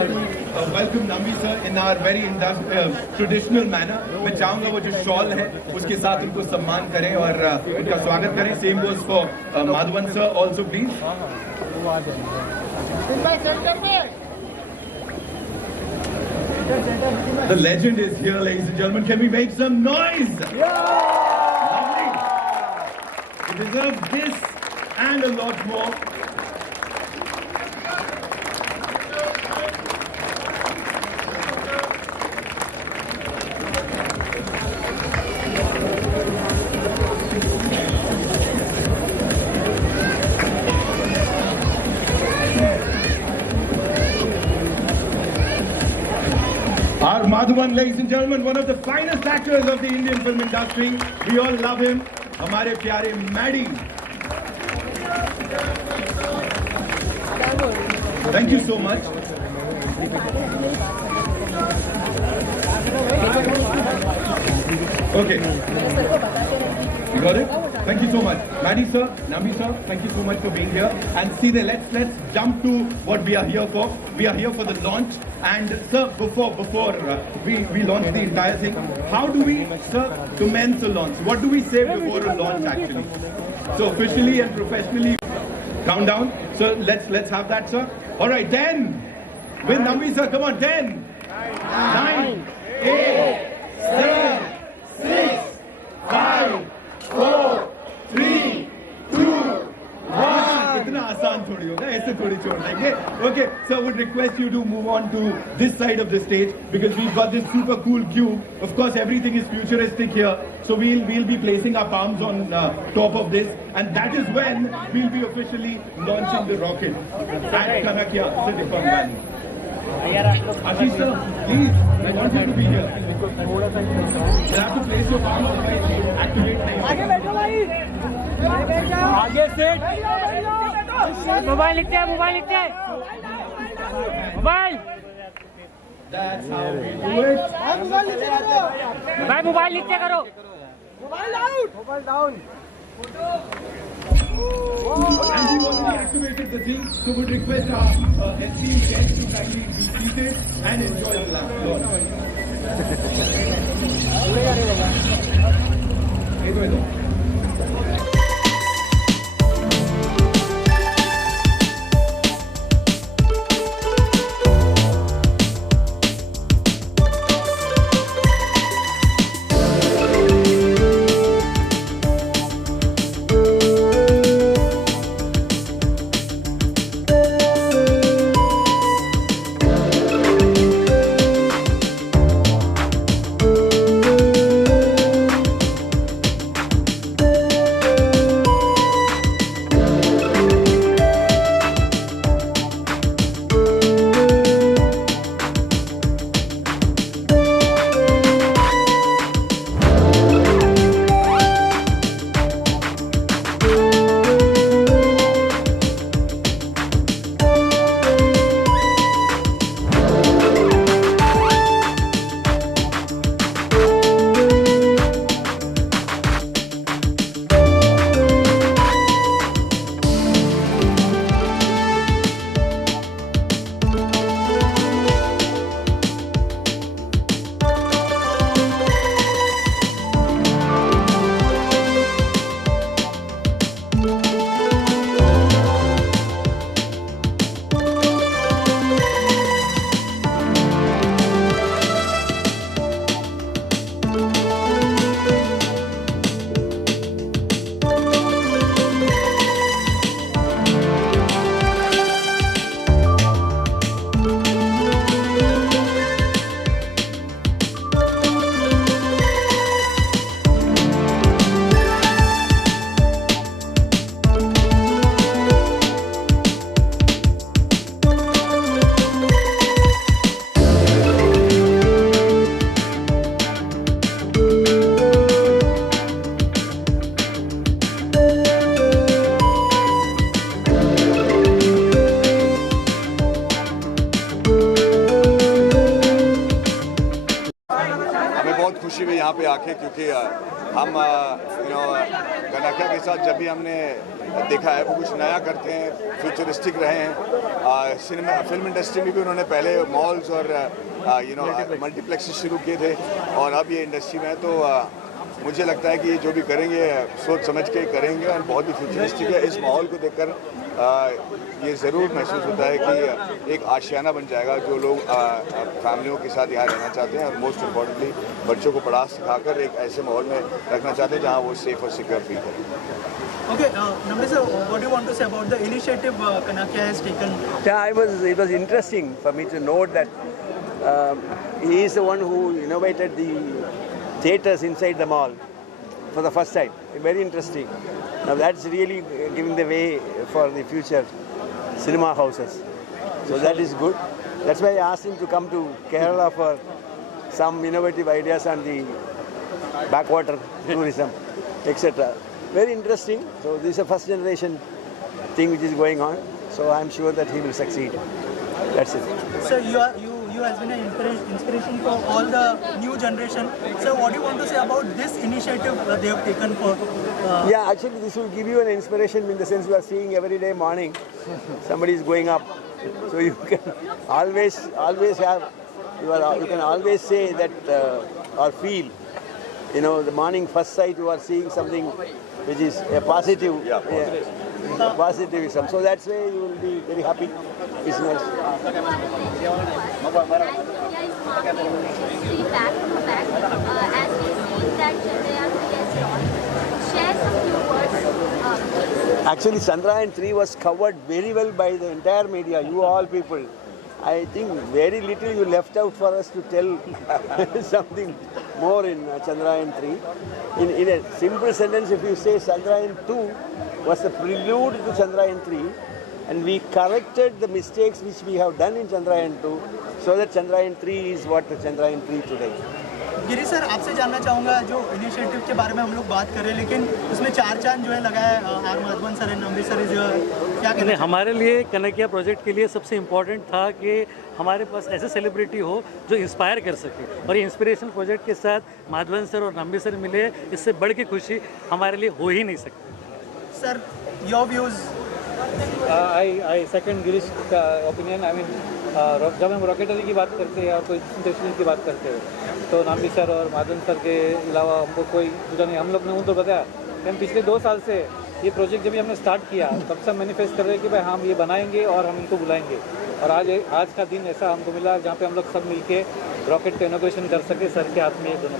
Welcome Nambi sir in our very traditional manner. मैं चाहूंगा वो जो शॉल है उसके साथ उनको सम्मान करें और उनका स्वागत करें। Same goes for Madhavan sir also please. The legend is here, ladies and gentlemen. Can we make some noise? Lovely. You deserve this and a lot more. Our Madhavan, ladies and gentlemen, one of the finest actors of the Indian film industry. We all love him. हमारे प्यारे Maddie. Thank you so much. Okay. You got it? Thank you so much. Maddie sir, Nami sir, thank you so much for being here. And see there, let's jump to what we are here for. We are here for the launch. And sir, before we launch the entire thing, how do we, sir, commence a launch? What do we say before a launch actually? So officially and professionally, countdown. So let's have that, sir. All right, 10. With Nami sir, come on, 10, 9, 8, 7, 6, 5, 4, 3, 2, 1. इतना आसान थोड़ी होगा, ऐसे थोड़ी छोड़ देंगे. Okay, so I would request you to move on to this side of the stage because we've got this super cool cube. Of course, everything is futuristic here, so we'll be placing our palms on top of this, and that is when we'll be officially launching the rocket at Kanakya Silicon Valley. Ashish sir, please, I want you to be here. You have to place your palm, otherwise activate नहीं. आगे बैठो भाई. आगे set. Mobile लिखते हैं, mobile. That's how we do it. भाई mobile लिखते करो. Mobile down. And we've already activated the thing, so would request our esteemed guests to kindly be seated and enjoy the launch. खुशी हुई यहाँ पे आके, क्योंकि हम कनाकिया के साथ जब भी हमने देखा है वो कुछ नया करते हैं, फ्यूचरिस्टिक रहे हैं। फिल्म इंडस्ट्री में भी उन्होंने पहले मॉल्स और मल्टीप्लेक्स शुरू किए थे और अब ये इंडस्ट्री में है, तो मुझे लगता है कि ये जो भी करेंगे सोच समझ के करेंगे और बहुत ही फ्यूचरिस्टिक है। इस माहौल को देखकर ये ज़रूर महसूस होता है कि एक आशियाना बन जाएगा जो लोग फैमिलियों के साथ यहाँ रहना चाहते हैं और मोस्ट इम्पॉर्टेंटली बच्चों को पढ़ा सिखाकर एक ऐसे माहौल में रखना चाहते हैं जहाँ वो सेफ और सिक्योर फील करें। Okay, Nambi sir, what do you want to say about the initiative Kanakya has taken? Yeah, it was interesting for me to note that he is the one who innovated the theatres inside the mall for the first time. Very interesting. Now that's really giving the way for the future cinema houses. So that is good. That's why I asked him to come to Kerala for some innovative ideas on the backwater tourism, etc. Very interesting. So this is a first generation thing which is going on. So I'm sure that he will succeed. That's it. So you has been an inspiration for all the new generation. So what do you want to say about this initiative they have taken for? Yeah, actually this will give you an inspiration in the sense you are seeing every day morning somebody is going up. So you can always have you can always say that or feel, the morning first sight you are seeing something which is a positive, positivism. So that's why you will be very happy. It's nice. Actually, Chandrayaan 3 was covered very well by the entire media, you all people. I think very little you left out for us to tell something more in Chandrayaan 3. In a simple sentence, if you say Chandrayaan 2 was the prelude to Chandrayaan 3, and we corrected the mistakes which we have done in Chandrayaan 2, so that Chandrayaan 3 is what the Chandrayaan 3 today. Giri sir, आपसे जानना चाहूँगा, जो initiative के बारे में हम लोग बात कर रहे हैं, लेकिन उसमें 4 चांद जो है लगा है R Madhavan sir, Nambi sir, क्या कहते हैं? हमारे लिए कनकिया प्रोजेक्ट के लिए सबसे इम्पोर्टेंट था कि हमारे पास ऐसे सेलिब्रिटी हो जो इंस्पायर कर सके, और ये इंस्पिरेशन प्रोजेक्ट के साथ माधवन सर और नंबी सर मिले, इससे बढ़ के खुशी हमारे लिए हो ही नहीं सकती। Sir, your views? I second Girish का ओपिनियन। आई मीन जब हम रॉकेटरी की बात करते हैं और कोई इंडस्ट्री की बात करते हैं तो नाम्बी सर और माधवन सर के अलावा हमको कोई दूसरा नहीं। हम लोग ने उनको बताया कि हम पिछले 2 साल से ये प्रोजेक्ट जब भी हमने स्टार्ट किया तब से हम मैनिफेस्ट कर रहे हैं कि भाई हम ये बनाएंगे और हम इनको बुलाएंगे, और आज का दिन ऐसा हमको मिला जहाँ पे हम लोग सब मिलके रॉकेट का इनोग्रेशन कर सके सर के हाथ में ये दोनों।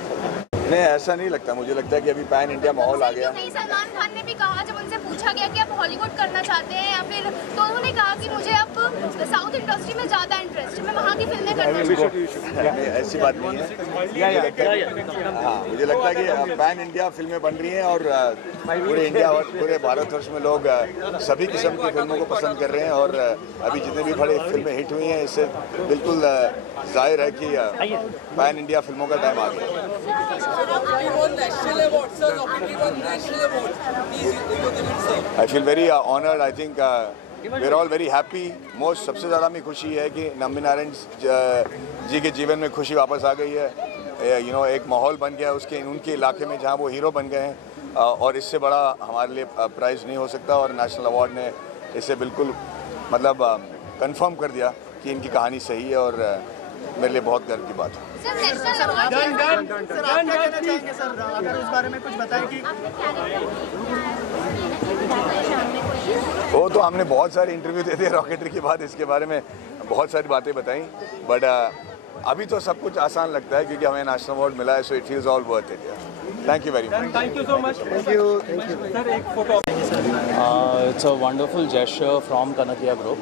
नहीं, ऐसा नहीं लगता, मुझे लगता है कि अभी पैन इंडिया माहौल आ गया। सलमान खान ने भी कहा, जब उनसे पूछा गया कि आप हॉलीवुड करना चाहते हैं या फिर, तो उन्होंने कहा कि मुझे अब साउथ इंडस्ट्री में ज़्यादा इंटरेस्ट है, मैं वहाँ की फिल्में करना चाहती हूँ। ऐसी बात नहीं है। हाँ, मुझे लगता है कि पैन इंडिया फिल्में बन रही हैं और पूरे इंडिया और पूरे भारतवर्ष में लोग सभी किस्म की फिल्मों को पसंद कर रहे हैं, और अभी जितने भी बड़े फिल्में हिट हुई हैं इससे बिल्कुल जाहिर है कि पैन इंडिया फिल्मों का टाइम आ गया। I feel very honored. I think we're all very happy. Most सबसे ज़्यादा हमें खुशी है कि नंबी नारायण जी के जीवन में खुशी वापस आ गई है। एक माहौल बन गया उसके उनके इलाके में जहाँ वो हीरो बन गए हैं, और इससे बड़ा हमारे लिए प्राइज़ नहीं हो सकता। और नेशनल अवार्ड ने इसे बिल्कुल मतलब कंफर्म कर दिया कि इनकी कहानी सही है, और मेरे लिए बहुत गर्व की बात है। सर, आप क्या कहना चाहेंगे सर, अगर उस बारे में कुछ बताएं कि वो तो हमने बहुत सारे इंटरव्यू दे दिए रॉकेटरी के बाद, इसके बारे में बहुत सारी बातें बताई, बट अभी तो सब कुछ आसान लगता है क्योंकि हमें नेशनल अवार्ड मिला है, so it feels all worth it. Thank you very much. Thank you so much. Sir, एक photo. It's a wonderful gesture from Kanakya Group.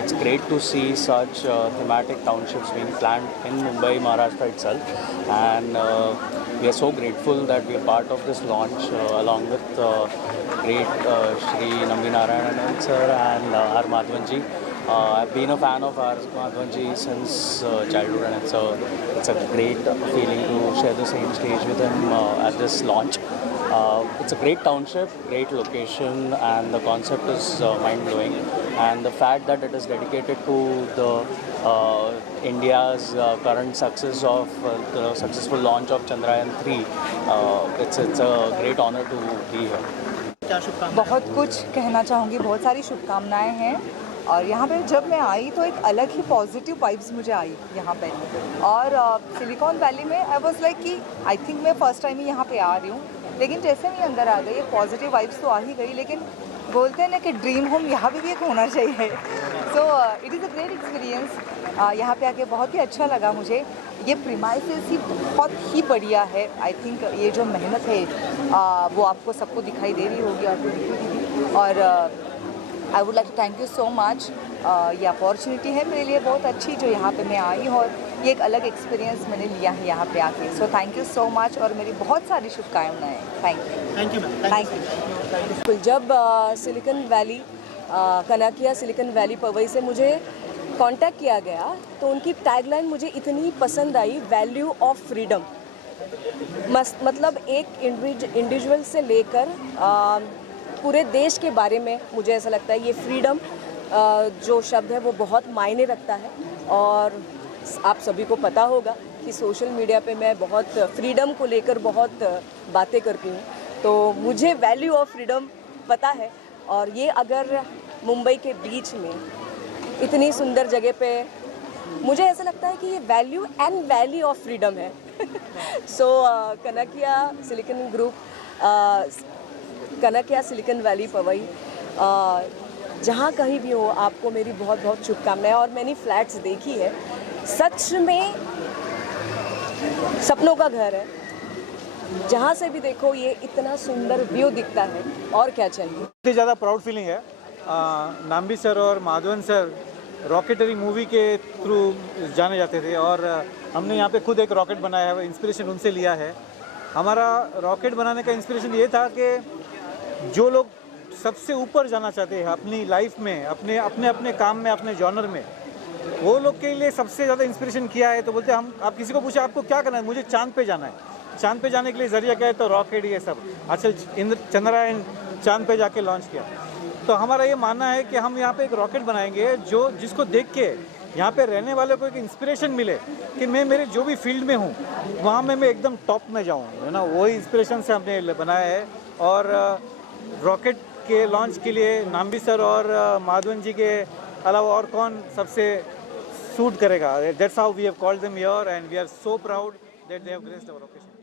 It's great to see such thematic townships being planned in Mumbai, Maharashtra itself, and we are so grateful that we are part of this launch along with great Shri Nambi Narayanan sir and R. Madhavanji. I've been a fan of R. Madhavanji since childhood, and it's a great feeling to share the same stage with him at this launch. It's a great township, great location, and the concept is mind-blowing. And the fact that it is dedicated to the India's current success of the successful launch of Chandrayaan 3, it's a great honor to be here. क्या शुभकामनाएं? बहुत कुछ कहना चाहूँगी, बहुत सारी शुभकामनाएं हैं। और यहाँ पे जब मैं आई तो एक अलग ही पॉजिटिव वाइब्स मुझे आई यहाँ पे। और सिलिकॉन वैली में आई वाज लाइक कि आई थिंक मैं फ़र्स्ट टाइम ही यहाँ पे आ रही हूँ, लेकिन जैसे मैं अंदर आ गई एक पॉजिटिव वाइब्स तो आ ही गई, लेकिन बोलते हैं ना कि ड्रीम होम यहाँ पे भी एक होना चाहिए। So it is a great experience. यहाँ पे आके बहुत ही अच्छा लगा मुझे। ये प्रीमाइसेस ही बहुत ही बढ़िया है। आई थिंक ये जो मेहनत है वो आपको सबको दिखाई दे रही होगी, आपको दिख रही थी। और I would like to thank you so much. ये अपॉर्चुनिटी है मेरे लिए बहुत अच्छी जो यहाँ पे मैं आई हूँ, और ये एक अलग एक्सपीरियंस मैंने लिया है यहाँ पे आके। So thank you so much, और मेरी बहुत सारी शुभकामनाएं। Thank you ma'am. Thank you. बिल्कुल, जब Silicon Valley Kanakia Silicon Valley Powai से मुझे कांटेक्ट किया गया तो उनकी टैगलाइन मुझे इतनी पसंद आई, वैल्यू ऑफ फ्रीडम। मतलब एक इंडिविजुअल से लेकर पूरे देश के बारे में मुझे ऐसा लगता है ये फ्रीडम जो शब्द है वो बहुत मायने रखता है। और आप सभी को पता होगा कि सोशल मीडिया पे मैं बहुत फ्रीडम को लेकर बहुत बातें करती हूँ, तो मुझे वैल्यू ऑफ फ्रीडम पता है। और ये अगर मुंबई के बीच में इतनी सुंदर जगह पे, मुझे ऐसा लगता है कि ये value and valley of freedom है। So Kanakia Silicon group, Kanakia Silicon Valley Powai, जहाँ कहीं भी हो आपको मेरी बहुत बहुत शुभकामनाएं। और मैंने फ्लैट्स देखी है, सच में सपनों का घर है। जहाँ से भी देखो ये इतना सुंदर व्यू दिखता है, और क्या चाहिए। सबसे ज़्यादा प्राउड फीलिंग है। नाम्बी सर और माधवन सर रॉकेटरी मूवी के थ्रू जाने जाते थे, और हमने यहाँ पे खुद एक रॉकेट बनाया है, इंस्पिरेशन उनसे लिया है। हमारा रॉकेट बनाने का इंस्पिरेशन ये था कि जो लोग सबसे ऊपर जाना चाहते हैं अपनी लाइफ में, अपने अपने काम में, अपने जॉनर में, वो लोग के लिए सबसे ज़्यादा इंस्पिरेशन किया है। तो बोलते हम, आप किसी को पूछे आपको क्या करना है, मुझे चांद पे जाना है। चांद पे जाने के लिए ज़रिया क्या है, तो रॉकेट, ये सब। आजकल चंद्रयान चांद पे जाके लॉन्च किया। तो हमारा ये मानना है कि हम यहाँ पे एक रॉकेट बनाएंगे जो जिसको देख के यहाँ पे रहने वाले को एक इंस्पिरेशन मिले कि मैं मेरे जो भी फील्ड में हूँ वहाँ में मैं एकदम टॉप में जाऊँ, है ना। वही इंस्पिरेशन से हमने बनाया है। और रॉकेट के लॉन्च के लिए नाम्बी सर और माधवन जी के अलावा और कौन सबसे सूट करेगा। That's how we have called them here, and we are so proud that they have graced our occasion.